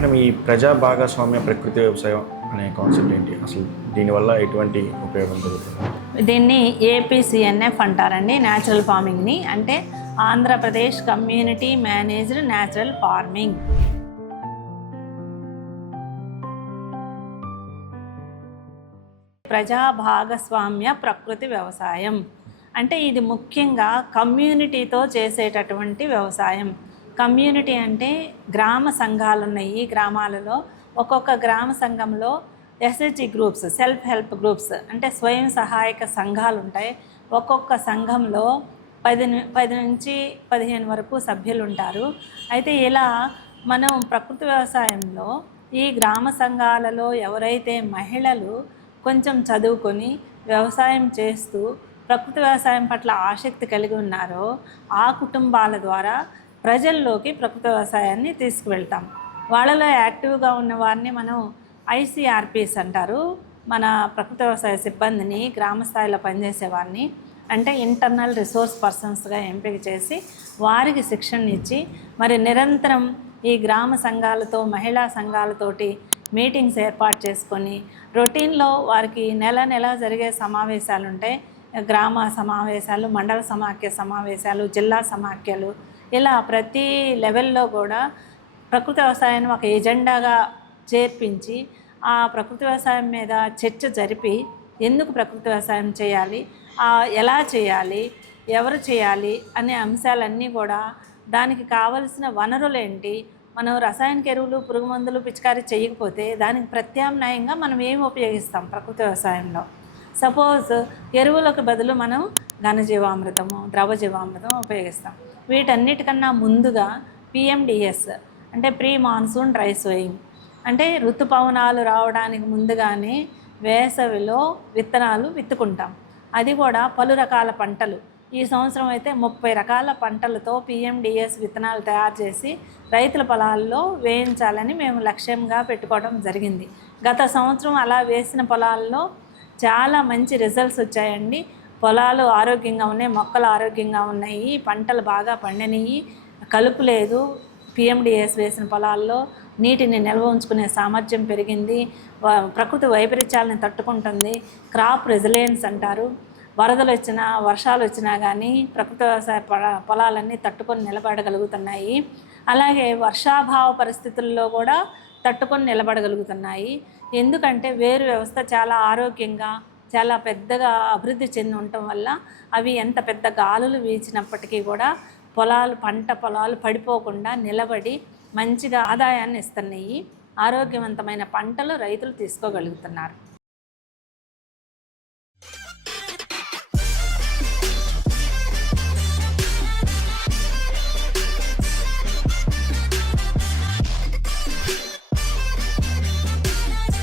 Madam, ఈ ప్రజా భాగస్వామ్య ప్రకృతి వ్యవసాయం అనే కాన్సెప్ట్ ఏంటి? అసలు దీనివల్ల ఎటువంటి ఉపయోగం జరుగుతుంది? దీన్ని ఏపీసీఎన్ఎఫ్ అంటారండి, న్యాచురల్ ఫార్మింగ్ని. అంటే Andhra Pradesh community managed natural farming. ప్రజా భాగస్వామ్య ప్రకృతి వ్యవసాయం అంటే ఇది ముఖ్యంగా కమ్యూనిటీతో చేసేటటువంటి వ్యవసాయం. కమ్యూనిటీ అంటే గ్రామ సంఘాలు ఉన్నాయి. ఈ గ్రామాలలో ఒక్కొక్క గ్రామ సంఘంలో SHG groups, self help groups అంటే స్వయం సహాయక సంఘాలు ఉంటాయి. ఒక్కొక్క సంఘంలో 10 నుంచి 15 వరకు సభ్యులు ఉంటారు. అయితే ఇలా మనం ప్రకృతి వ్యవసాయంలో ఈ గ్రామ సంఘాలలో ఎవరైతే మహిళలు కొంచెం చదువుకొని వ్యవసాయం చేస్తూ ప్రకృతి వ్యవసాయం పట్ల ఆసక్తి కలిగి ఉన్నారో ఆ కుటుంబాల ద్వారా ప్రజల్లోకి ప్రకృతి వ్యవసాయాన్ని తీసుకువెళ్తాం. వాళ్ళలో యాక్టివ్గా ఉన్న వారిని మనం ఐసీఆర్పీస్ అంటారు. మన ప్రకృతి వ్యవసాయ సిబ్బందిని, గ్రామ స్థాయిలో పనిచేసే వారిని అంటే ఇంటర్నల్ రిసోర్స్ పర్సన్స్గా ఎంపిక చేసి వారికి శిక్షణ ఇచ్చి మరి నిరంతరం ఈ గ్రామ సంఘాలతో, మహిళా సంఘాలతోటి మీటింగ్స్ ఏర్పాటు చేసుకొని రొటీన్లో వారికి నెల జరిగే సమావేశాలు ఉంటాయి. గ్రామ సమావేశాలు, మండల సమాఖ్య సమావేశాలు, జిల్లా సమాఖ్యలు, ఇలా ప్రతి లెవెల్లో కూడా ప్రకృతి వ్యవసాయాన్ని ఒక ఎజెండాగా చేర్పించి ఆ ప్రకృతి వ్యవసాయం మీద చర్చ జరిపి ఎందుకు ప్రకృతి వ్యవసాయం చేయాలి, ఎలా చేయాలి, ఎవరు చేయాలి అనే అంశాలన్నీ కూడా, దానికి కావలసిన వనరులు ఏంటి, మనం రసాయనిక ఎరువులు, పురుగు మందులు పిచికారీ చేయకపోతే దానికి ప్రత్యామ్నాయంగా మనం ఏమి ఉపయోగిస్తాం ప్రకృతి వ్యవసాయంలో. సపోజ్ ఎరువులకు బదులు మనం ఘనజీవామృతము, ద్రవజీవామృతం ఉపయోగిస్తాం. వీటన్నిటికన్నా ముందుగా PMDS అంటే ప్రీ మాన్సూన్ డ్రై సోయింగ్ అంటే ఋతుపవనాలు రావడానికి ముందుగానే వేసవిలో విత్తనాలు విత్తుకుంటాం. అది కూడా పలు రకాల పంటలు. ఈ సంవత్సరం అయితే 30 రకాల పంటలతో PMDS విత్తనాలు తయారు చేసి రైతుల పొలాల్లో వేయించాలని మేము లక్ష్యంగా పెట్టుకోవడం జరిగింది. గత సంవత్సరం అలా వేసిన పొలాల్లో చాలా మంచి రిజల్ట్స్ వచ్చాయండి. పొలాలు ఆరోగ్యంగా ఉన్నాయి, మొక్కలు ఆరోగ్యంగా ఉన్నాయి, పంటలు బాగా పండినాయి, కలుపు లేదు. PMDS వేసిన పొలాల్లో నీటిని నిల్వ ఉంచుకునే సామర్థ్యం పెరిగింది, ప్రకృతి వైపరీత్యాలను తట్టుకుంటుంది. క్రాప్ రెసిలియన్స్ అంటారు. వరదలు వచ్చినా, వర్షాలు వచ్చినా కానీ ప్రకృతి వ్యవసాయ పొలాలన్నీ తట్టుకొని నిలబడగలుగుతున్నాయి. అలాగే వర్షాభావ పరిస్థితుల్లో కూడా తట్టుకొని నిలబడగలుగుతున్నాయి. ఎందుకంటే వేరు వ్యవస్థ చాలా ఆరోగ్యంగా, చాలా పెద్దగా అభివృద్ధి చెంది ఉండటం వల్ల అవి ఎంత పెద్ద గాలులు వీచినప్పటికీ కూడా పంట పొలాలు పడిపోకుండా నిలబడి మంచిగా ఆదాయాన్ని ఇస్తున్నాయి. ఆరోగ్యవంతమైన పంటలు రైతులు తీసుకోగలుగుతున్నారు.